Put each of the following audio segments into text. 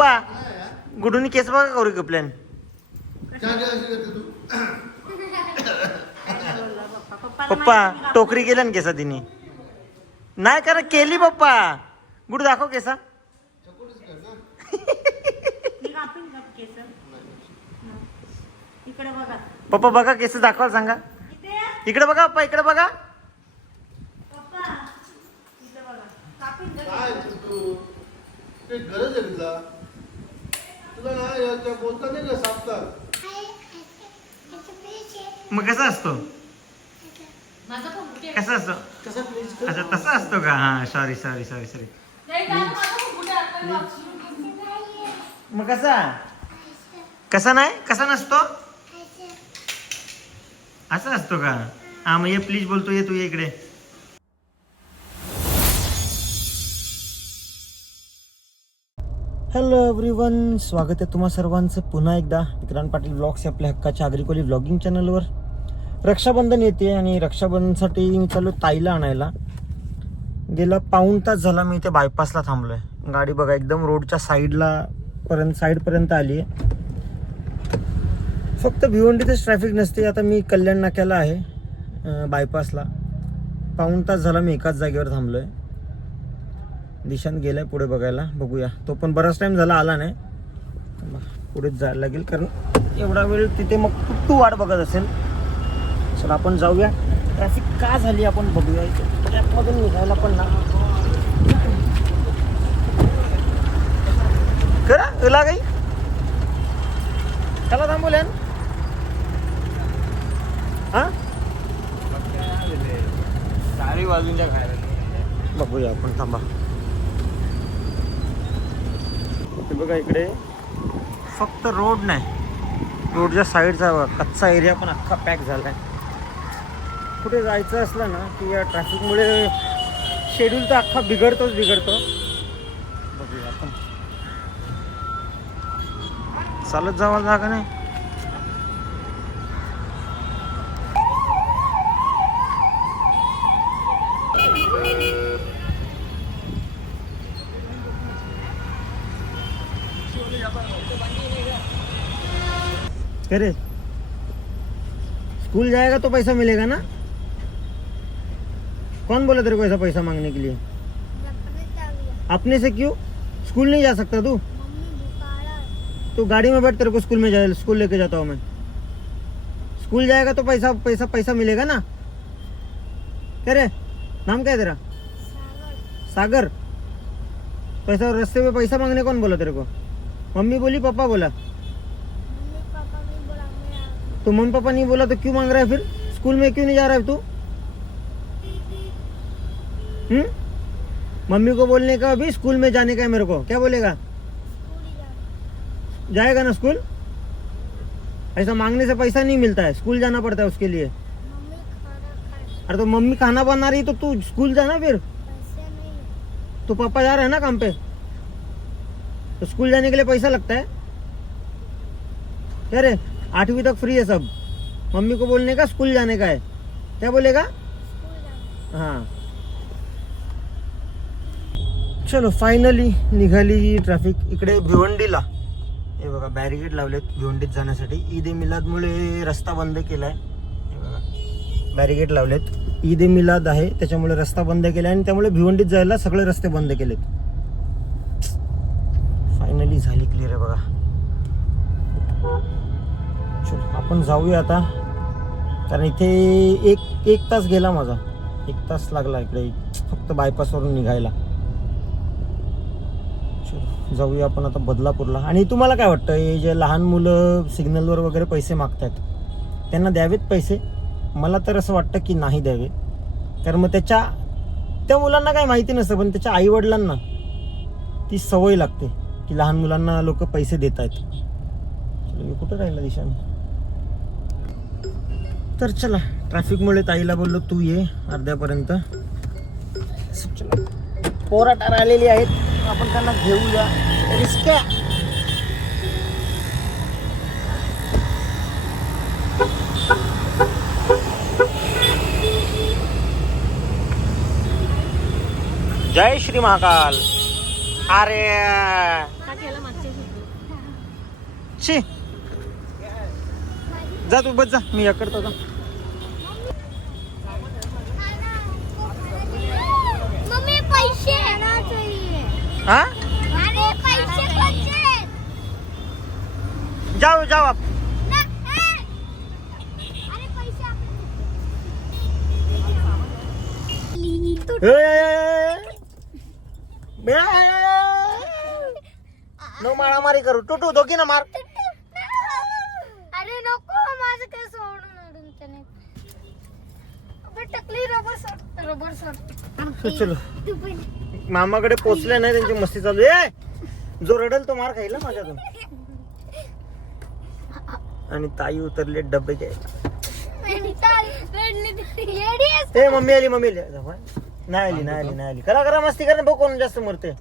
पप्पा गुडूनी केस बघा करू का प्लॅन पप्पा टोकरी केल्या ना केसा तिने नाही करा केली पप्पा गुड दाखव केसा पप्पा बघा केस दाखवायला सांगा इकडे बघा पप्पा इकडे बघा गरज आहे तुला ना बोलता नाही का सापतात मग कसा असतो कसा असतो अच्छा तसा असतो का हा सॉरी सॉरी सॉरी सॉरी मग कसा कसा नाही कसा नसतो असा असतो का हा मग ये प्लीज बोलतो ये तू ये इकडे हॅलो एव्हरीवन स्वागत आहे तुम्हा सर्वांचं पुन्हा एकदा विक्रांत पाटील ब्लॉग्स आपल्या हक्काच्या आगरीकोली ब्लॉगिंग चॅनलवर रक्षाबंधन येते आणि रक्षाबंधनसाठी मी चालू ताईला आणायला गेला पाऊण तास झाला मी इथे बायपासला थांबलो आहे गाडी बघा एकदम रोडच्या साईडपर्यंत आली आहे फक्त भिवंडीतच ट्रॅफिक नसते आता मी कल्याण नाक्याला आहे बायपासला पाऊण तास झाला मी एकाच जागेवर थांबलो आहे दिशान गेलाय पुढे बघायला बघूया तो पण बराच टाइम झाला आला नाही पुढेच जायला लागेल कारण एवढा वेळ तिथे मग तू वाट बघत असेल चला आपण जाऊया ट्रॅफिक का झाली आपण बघूया ट्रॅकमधून निघायला पण ना करा तुला काही चला थांबवल्या हा सारी बाजूंच्या खायला बघूया आपण थांबा बघा इकडे फक्त रोड नाही रोडच्या साईडचा कच्चा एरिया पण अख्खा पॅक झाला आहे कुठे जायचं असलं ना की या ट्रॅफिकमुळे शेड्यूल तर अख्खा बिघडतो बघूया आपण चालत जावं जागा नाही अरे स्कूल जाएगा तो पैसा मिलेगा ना कौन बोला तेरे को ऐसा पैसा मांगने के लिए अपने से क्यों स्कूल नहीं जा सकता तू तो गाड़ी में बैठ तेरे को स्कूल लेके जाता हूँ मैं स्कूल जाएगा तो पैसा पैसा पैसा मिलेगा ना क्या रे नाम क्या है तेरा सागर पैसा रास्ते में पैसा मांगने कौन बोला तेरे को मम्मी बोली पापा बोला तो मम्मी पापा नहीं बोला तो क्यों मांग रहा है फिर स्कूल में क्यों नहीं जा रहा है तू मम्मी को बोलने का अभी स्कूल में जाने का है मेरे को क्या बोलेगा जाएगा ना स्कूल ऐसा मांगने से पैसा नहीं मिलता है स्कूल जाना पड़ता है उसके लिए अरे तो मम्मी खाना बना रही तो तू स्कूल जाना फिर तो पापा जा रहे हैं ना काम पे तो स्कूल जाने के लिए पैसा लगता है क्या रे 8वीं तक फ्री है सब मम्मी को बोलने का स्कूल जाने का है क्या बोलेगा हाँ चलो फायनली निघाली ट्रॅफिक इकडे भिवंडीला हे बघा बॅरिकेड लावलेत भिवंडीत जाण्यासाठी ईद ए मिलादमुळे रस्ता बंद केलाय हे बघा बॅरिकेड लावलेत ईद ए मिलाद आहे त्याच्यामुळे रस्ता बंद केलाय आणि त्यामुळे भिवंडीत जायला सगळे रस्ते बंद केलेत फायनली झाली क्लिअर आहे बघा चलो आपण जाऊया आता कारण इथे एक तास गेला माझा 1 तास लागला इकडे फक्त बायपासवरून निघायला चलो जाऊया आपण आता बदलापूरला आणि तुम्हाला काय वाटतं हे जे लहान मुलं सिग्नलवर वगैरे पैसे मागतात त्यांना द्यावेत पैसे मला तर असं वाटतं की नाही द्यावे कारण मग त्या मुलांना काय माहिती नसतं पण त्याच्या आईवडिलांना ती सवय लागते की लहान मुलांना लोक पैसे देत आहेत चलो कुठं राहिला दिशान तर चला ट्रॅफिकमुळे ताईला बोललो तू ये अर्ध्यापर्यंत चला पोराटार आलेली आहेत आपण त्यांना घेऊया रिस्का जय श्री महाकाल अरे शी जा तू बस जा, मी या करतो जा. मम्मी पैसे हा अरे पैसे पैसे जाओ जाओ आप. अरे पैसे नो मारामारी करू. टुटू दोघी ना मार. अरे नको माझं काय सोडून अडून त्याने टकली रबर सोड चलो मामाकडे पोचले नाही, त्यांची मस्ती चालू आहे. जो रडल तो मार खाईल ना माझ्यातून. आणि ताई उतरले डबे घ्यायला. ए मम्मी आली मम्मी आली. नाही आली. करा मस्ती करा, बघ कोण जास्त मरते.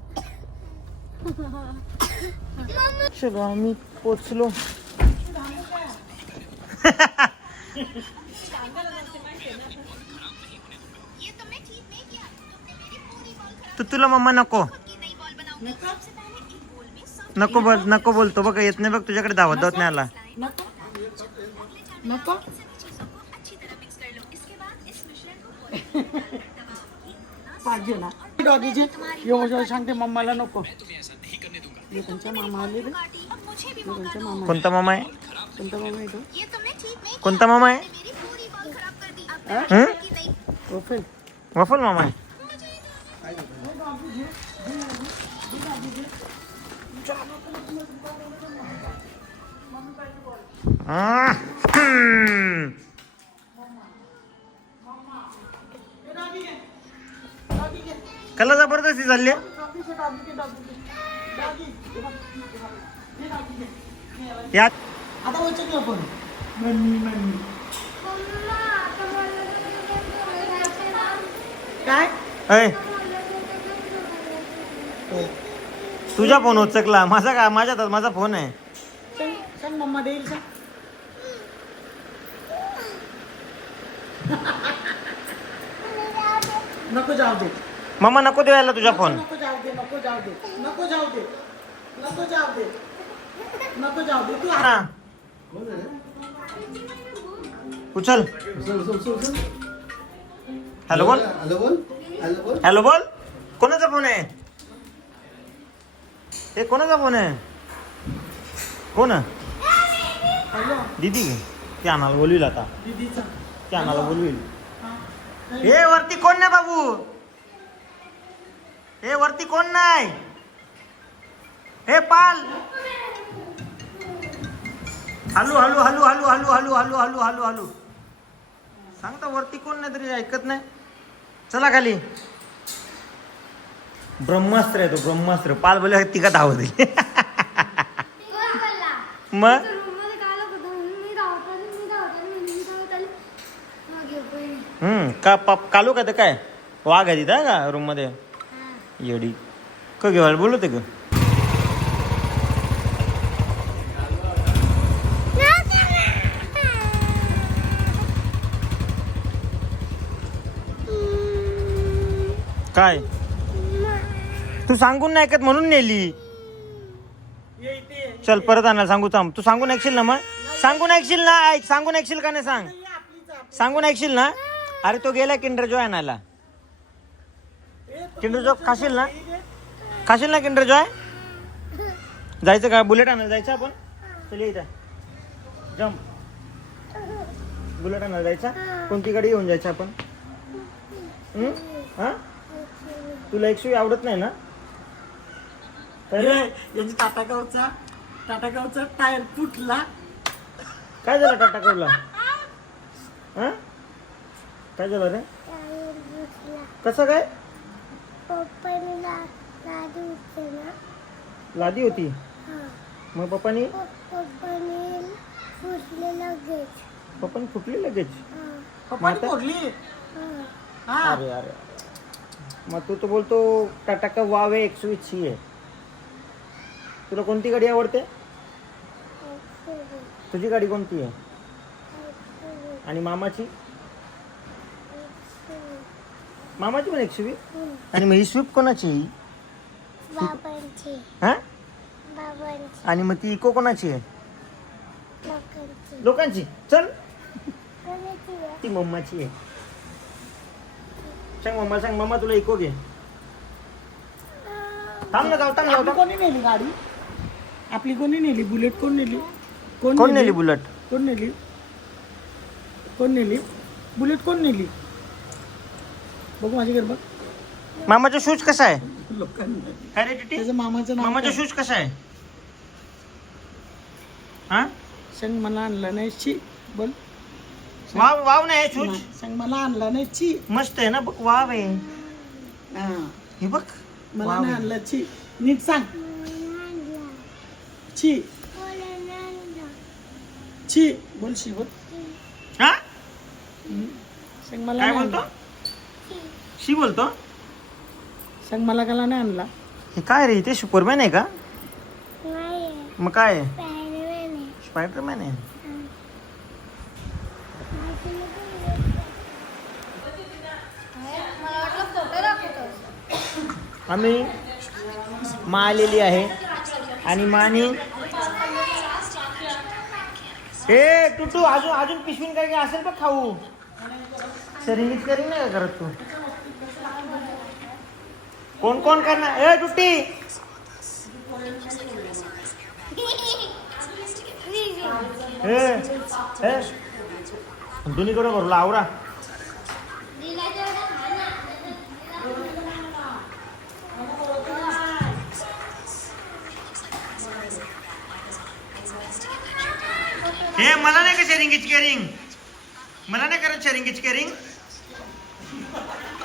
चलो आम्ही पोचलो. तुला मम्मा नको बोलतो बघ. येत नाही बघ तुझ्याकडे धावत नाही आला. नको पाहिजे ना डॉगीचे एवढं सांगते मम्माला नको. हे त्यांच्या मामा आले रे. त्यांच्या मामा. कोणता मामा आहे? कोणता मामा येतो? कोणता मामा आहे? ओफेल वफल मामा आहे. कला जबरदस्ती झाली. यात आता वचक आपण काय ऐ, तुझा फोन उचकला. माझा काय? माझ्यात माझा फोन आहे. सांग मम्मा देईल सांग. नको जाऊ दे. मम्मा नको द्यायला तुझा फोन. नको जाऊ दे. तू हा. उचल. हॅलो बोल. हॅलो बोल. कोणाचा फोन आहे? हे कोणाचा फोन आहे? कोण? दीदी त्या आणायला बोलवील आता. दीदीचा त्या आणायला बोलवील. हे वरती कोण नाही बाबू. हे वरती कोण नाही. हे पाल. हलू सांगता वरती कोण नाही तरी ऐकत नाही. चला खाली. ब्रह्मास्त्र आहे तो, ब्रह्मास्त्र. पाल बोले तिघा धावत दिली. मग कालू का ते काय वाघ आहे तिथं का रूम मध्ये. येडी का घेवायला बोलवते का? काय तू सांगून नाही ऐकत म्हणून नेली. चल परत आणायला सांगू. थांब. तू सांगून ऐकशील ना? मग सांगून ऐकशील ना? ऐक. सांगून ऐकशील का नाही सांग. सांगून ऐकशील ना? अरे तो गेला किंडर जॉय आणायला. किंडर जॉय खाशील ना? Kinder Joy. जायचं का? बुलेट आणायला जायचं आपण. चल इथं जम. बुलेट आणायला जायचा. कोणती गाडी घेऊन जायचं आपण? हा तुला एकशे आवडत नाही ना? यांची टाटागावचा टायर फुटला. काय झालं टाटा कडला? हा काय झालं रे? कसं काय? लादी होती. मग पप्पानी फुटली लगेच. पप्पानी फोडली. अरे अरे मग तू तो बोलतो टाटा का वाव आहे 120 आहे. तुला कोणती गाडी आवडते? तुझी गाडी कोणती आहे? आणि मामाची पण 120. आणि मग ही स्विफ्ट कोणाची? हा बाबांची आणि मग ती इको कोणाची आहे? लोकांची लोकांची. चल, कोणाची आहे? ती मम्माची आहे. सांग मम्मा, सांग मम्मा तुला इको घे. थांब ना, जाऊ थांब, आपली कोणी नेली गाडी? आपली कोणी नेली? बुलेट कोण नेली? कोण नेली बुलेट? कोण नेली? कोण नेली बुलेट? कोण नेली? बघू माझ्याकडे बघ. मामाचा शूज कसा आहे? लोकांनी अरे टिटी, त्याचं मामाचं नाव मामाचा काय? शूज कसा आहे? हा, सांग मला आणला नाही ची. बोल. वाव वाव नाही शूज. सांग मला आणला नाही ची. मस्त आहे ना, बघ वाव आहे. हा. हे बघ मला वाव नाही आहे. आणला ची. नीट सांग. ची. ची बोलशी बोल. हा, सांग मला काय नाही बोलतो? आणला. शी बोलतो. सांग मला काला नाही आणला. हे काय रे, ते सुपरमॅन आहे का? नाही मग काय आहे? स्पायडरमॅन आहे. स्पायडरमॅन आहे. मला वाटलं फोटो दाखवतो. आम्ही मा आलेली आहे आणि मानी ए टुटू अजून अजून पिशवीन काय काय असेल बघ खाऊ. शरीरीच करी नाही का करत तू? कोण कोण करणार? ए टुट्टी, ए दोन्हीकडे भरला आवरा. हे मला नाही का शेअरिंग इच केअरिंग? मला नाही करत शेअरिंग इच केअरिंग.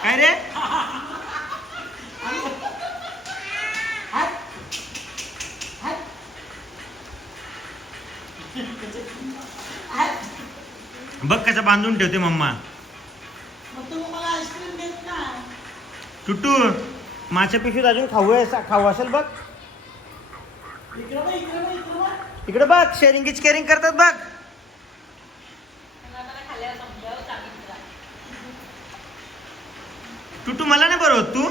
काय रे? बघ कसं बांधून ठेवते मम्मा. मग तुम्ही मला आईस्क्रीम देत नाही. टुटू माझ्या पिशवीत अजून खाऊ असेल बघ. इकडे बघ, इकडे बघ, इकडे बघ. इकडे बघ, शेअरिंग इच केअरिंग करतात बघ. टुटू मला नाही बरोबर तू.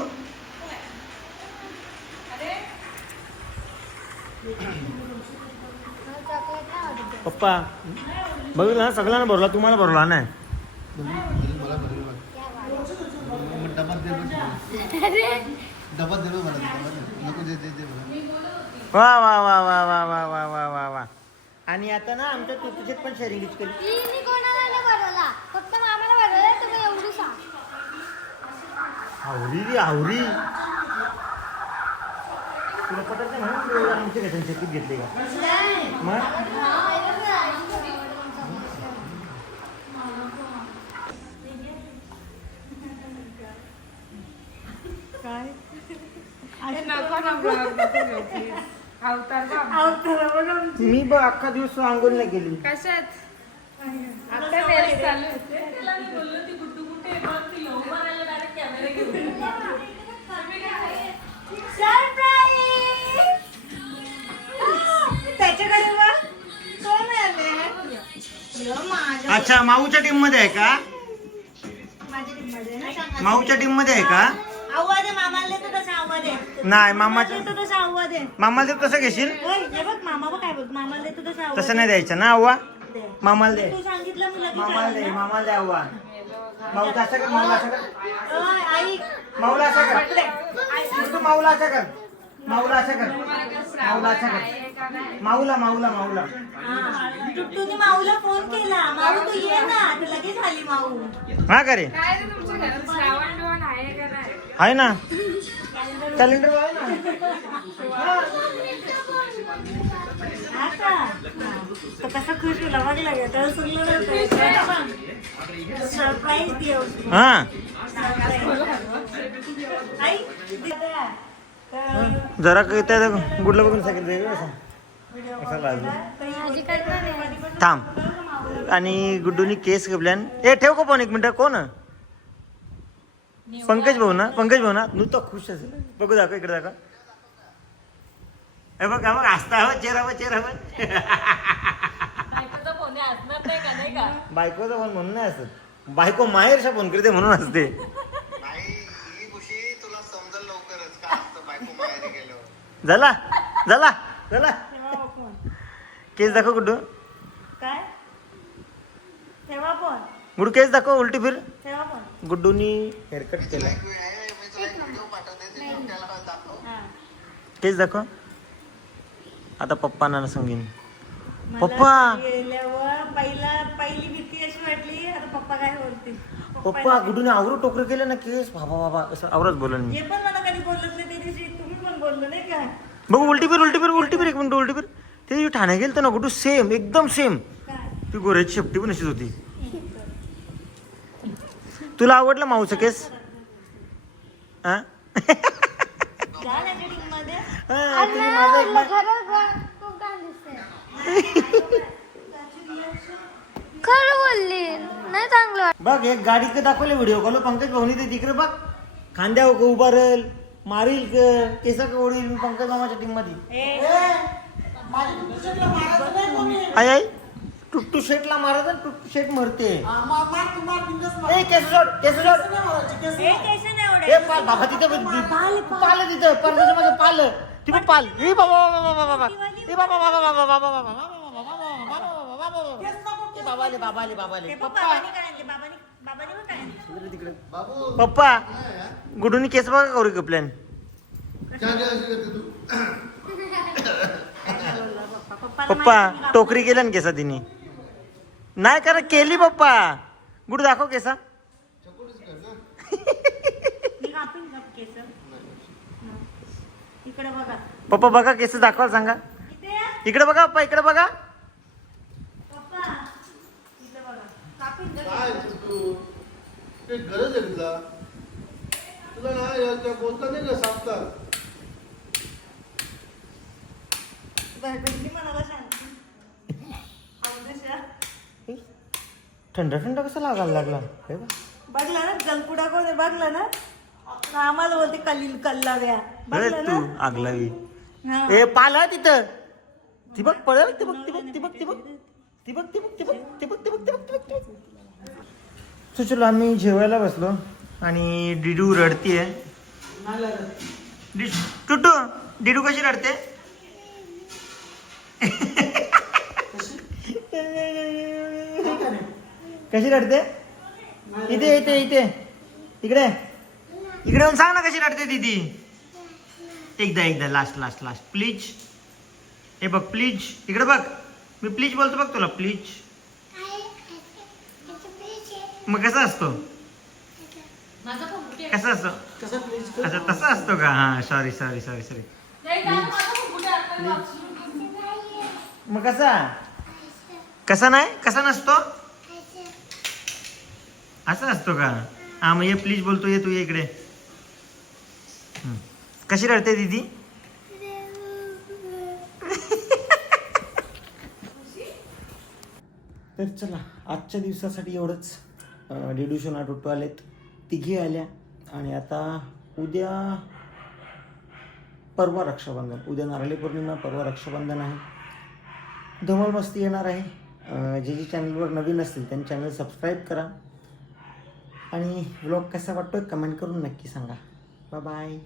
पप्पा बघितलं ना, सगळ्यांना भरला, तुम्हाला भरला नाही. मला डबा दे मला. नको दे दे दे मला. वा वा वा वा वा वा वा वा वा वा. आणि आता ना आमच्या टुटूच्यात पण शेअरिंग इच केली. मी कोणाला नाही भरवला, फक्त मामाला भरवला. तुम्ही एवढी सांग. आवरी आवरी तुला पटत नाही म्हणून आमच्या घटनशक्तीत घेतली का? मग काय मी बघ अख्खा दिवस आंघोळीला गेली. अच्छा, माऊच्या टीम मध्ये आहे का? माऊच्या टीम मध्ये आहे का? आवाज आहे मामाला देतो तसा आवाज आहे. नाही मामाच्या देतो तसा आवाज आहे. मामाला देतो तसं घेशील? हे बघ मामा बघ काय बोल. मामाला देतो तसा आवाज तसं नाही द्यायचं ना अव्वा. दे. मामाला दे, तू सांगितलं मी लगेच मामाला दे, मामाला दे अव्वा. माऊला असं कर, माऊला असं कर, ओय, आई माऊला असं कर. तू माऊला असं कर, माऊला असं कर, माऊला असं कर. माऊला माऊला माऊला. टुट्टूने माऊला फोन केला. माऊ तू ये ना. ती लगेच आली माऊ. हा का रे? आहे ना कॅलेंडर आहे ना. आता तो कसा खुश होला बघला गे. त्याला सगळं सरप्राईज देऊ. हा आई जरा त्या गुडला बघून सांगितलं असं लाजलं. माझी कल्पना आहे. थांब. आणि गुड्डूनी केस घेतल्यान. ए ठेव का पण एक मिनिट. कोण? पंकज भाऊ ना. पंकज भाऊ ना. तू तर खुश असेल. बघू दाखव इकडे दाखव. हे बघ, हा बघ हसता. हवं चेहरा हवं चेहरा हवं. बायकोचा फोन म्हणून नाही असत. बायको माहेरचा फोन करते म्हणून असते. नाही ही खुशी तुला समजेल लवकरच का असतं बायको माहेरी गेल्यावर. झाला झाला चला ठेवा फोन. केस दाखव गुड्डू. काय ठेवा फोन. गुड्डू केस दाखव, उलटी फिर. ठेवा फोन. गुड्डूनी हेअरकट केला. हा. केस दाखव. आता पप्पांना सांगेन. मला पप्पा. गेल्यावर पहिली भीती अशी वाटली, आता पप्पा काय बोलतील. पप्पा गुड्डूने आवरू टोकर केलं ना केस. बाबा बाबा असं आवरच बोलन मी. हे पण मला कधी बोलत नाही, त्या दिवशी तुम्ही पण बोललो नाही का. बघू उलटी फिर उलटी फिर उलटी फिर. एक मिनिट उलटी फिर. ते दिवशी ठाणे गेलं ना गुड्डू, सेम एकदम सेम. काय ती गोऱ्याची शेपटी पण अशीच होती. तुला आवडलं माऊचं केस? हा? जा ना मीटिंग मध्ये. हा, तुम्ही माझं एक मा- खरं खूप छान दिसते. खरं बोलली नाही चांगलं वाटत. बघ एक गाडी का दाखवले व्हिडिओ कॉल पंकज भाऊनी ते तिकडे बघ. खांद्यावर का उभारल, मारील का, केसा का ओढील. मी पंकज मामाच्या टीम मध्ये. माझ्या दुसऱ्याला मारायचं नाही कोणी. आई आई टुट्टू शेटला मारत आणि टुट्टू शेट मरते. ए केस सोड, केस सोड. हे केस नाही आवडत. ए पाल बाबा तिथं पाल तिथं पर्दाच्या मागे पाल. ती पण पाल. ए बाबा बाबा बाबा बाबा. ए बाबा बाबा बाबा बाबा बाबा बाबाले बाबाले बाबाले. बाबांनी काय आणले? बाबांनी पण काय आणले? पप्पा गुडूनी केस बघा करू का प्लॅन. क्या क्या ऐसे करते तू? पप्पा टोकरी केलं ना केसा तिने. नाही करा केली पप्पा. गुड दाखव केसा. चकोरीच कर ना. मी कापीन का केस? इकडे बघा. पप्पा बघा केस दाखवा सांगा. इथे या. इकडे बघा पप्पा, इकडे बघा. पप्पा इथे बघा. कापीन का? काय तू काही गरज आहे तुला? तुला ना त्या बोलता नाही का सापतात. भेटली मनाला शांती. आवडीच्या. थंड थंड कसा लागायला लागला हे बघ. बघला ना जलपुडा कोण आहे? बघला ना. आम्हाला बोलते कलील कल्लाव्या. बघला तू ना. आगलावी. हा. ए पाल आहे तिथं. ती बघ पळ. ती बघ ती बघ ती बघ ती बघ ती बघ ती बघ ती बघ ती बघ ती बघ ती बघ ती बघ. So, चलो आम्ही जेवायला बसलो आणि डिडू रडतीये. टुटू डिडू कशी रडते? कशी रडते? इथे इथे इथे इकडे इकडे येऊन सांग ना कशी रडते दीदी. एकदा एकदा लास्ट लास्ट लास्ट प्लीज. हे बघ प्लीज इकडे बघ. मी प्लीज बोलतो बघ तुला प्लीज. मग कसा असतो? कसा असतो? अच्छा तसा असतो का? हा सॉरी सॉरी सॉरी सॉरी. मग कसा कसा नाही कसा नसतो? असा असतो का? हा मग ये प्लीज बोलतो. ये तू ये इकडे. कशी रडते दीदी? तर चला आजच्या दिवसासाठी एवढंच. डिडू शोना टुट्टू आलेत, तिघी आल्या आणि आता उद्या परवा रक्षाबंधन. उद्या नारळी पौर्णिमा, परवा रक्षाबंधन आहे. धमाल मस्ती येणार आहे. जे जे चॅनलवर नवीन असतील त्यांनी चॅनल सबस्क्राईब करा आणि व्लॉग कसा वाटतोय कमेंट करून नक्की सांगा. Bye bye.